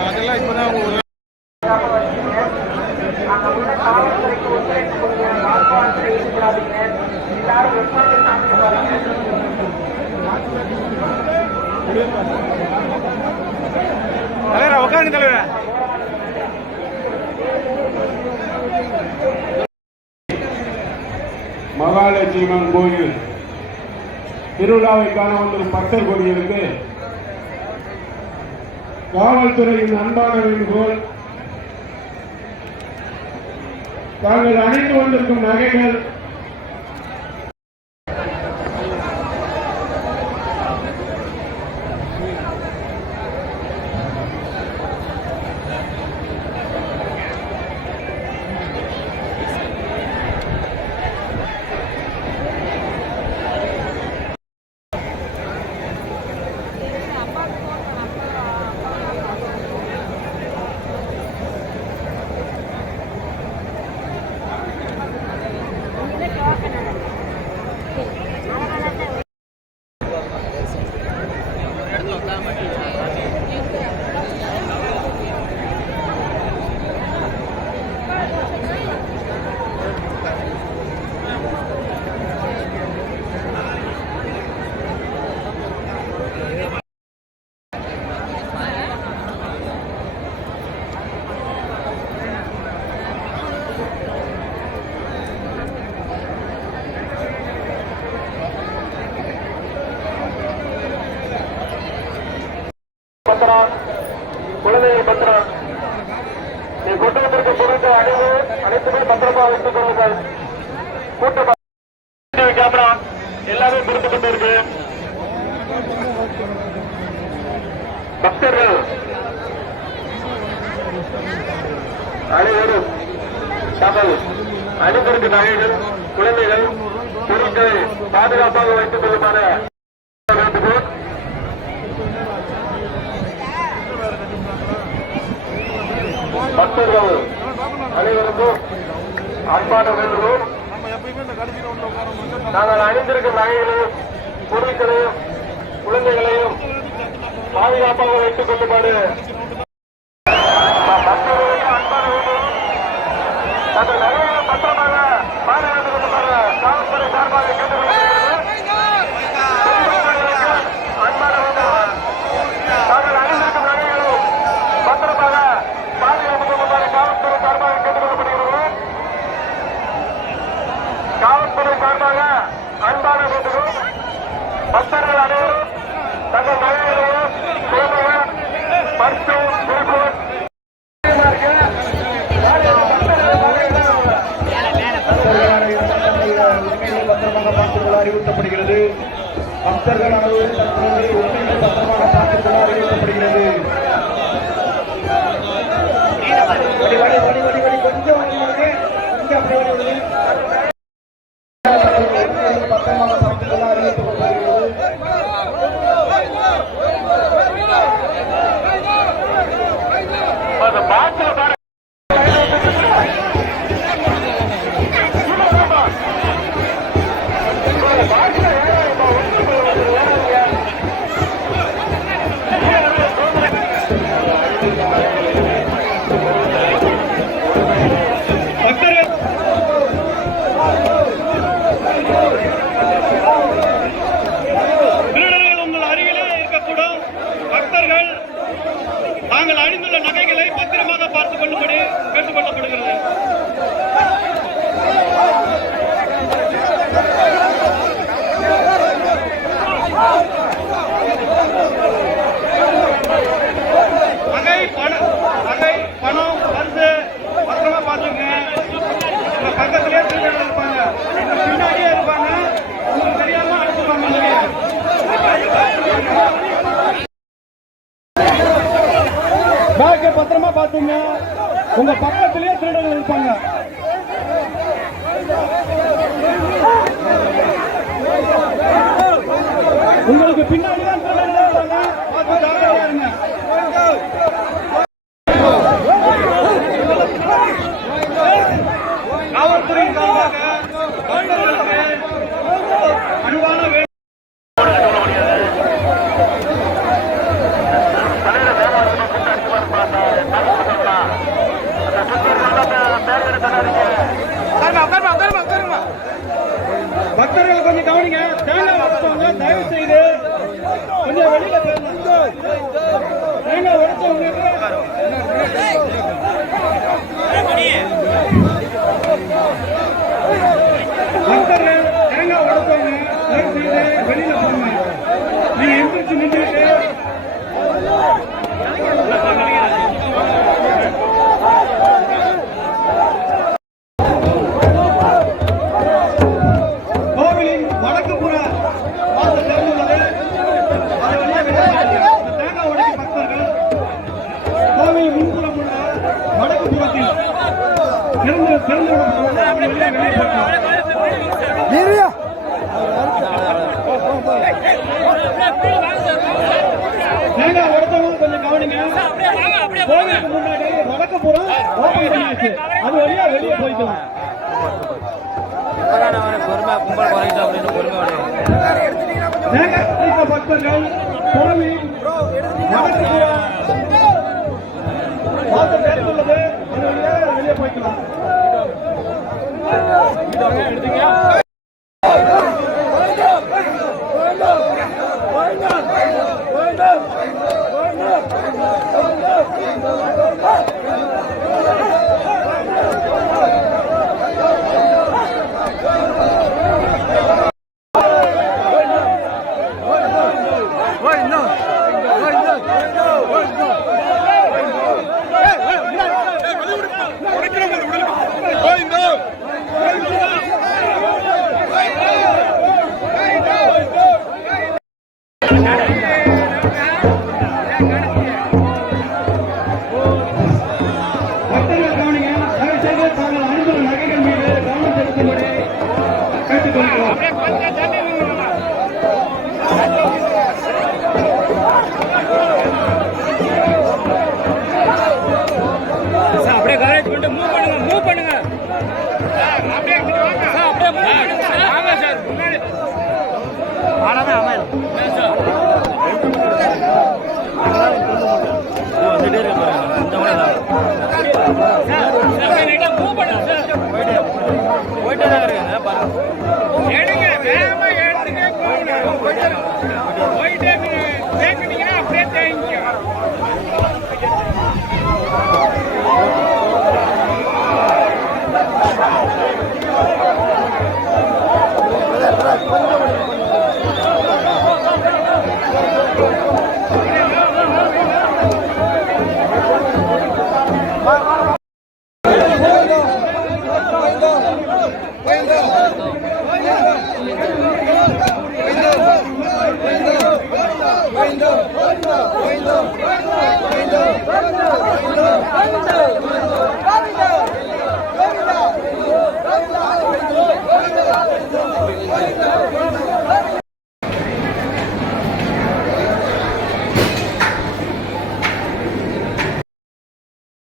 அதெல்லாம் இப்பதான் ஒரு தலைவரா உட்காருங்க தலைவரா மகாலட்சுமன் கோயில். திருவிழாவை காண வந்தும் பக்தர் கூடியிருக்கு காவல்துறையின் அன்பான வேண்டுகோள். தாங்கள் அணிந்து கொண்டிருக்கும் நகைகள் அனைத்து மகளிர் குழந்தைகள் பொருட்களை பாதுகாப்பாக வைத்துக் கொள்ளுமாறு பக்தர்கள் அனைவருக்கும் அன்பான வேண்டுகோள். நாங்கள் அணிந்திருக்கும் நகைகளையும் பொருட்களையும் குழந்தைகளையும் பாதுகாப்பாக வைத்துக் கொள்ளுமாறு பக்தர்கள் அளவில் தற்போது ஒன்றிணைந்த பக்கமாக சாத்தியமாக அறிவிக்கப்படுகிறது நீங்க பத்திரமா பாத்துங்க. உங்க பக்கத்திலேயே திருடர்கள் இருப்பாங்க. உங்களுக்கு பின்னாடி கொஞ்சம் கவனிங்க. கோவிலுக்கு முன்னாடி வடக்கப்புறம் ஓப்பன் பண்ணியாச்சு. அது வழியா வெளியே போய்க்கலாம் கும்பல் குறைஞ்சா அப்படின்னு பொறுமை தேங்காய் 行きま。వైట్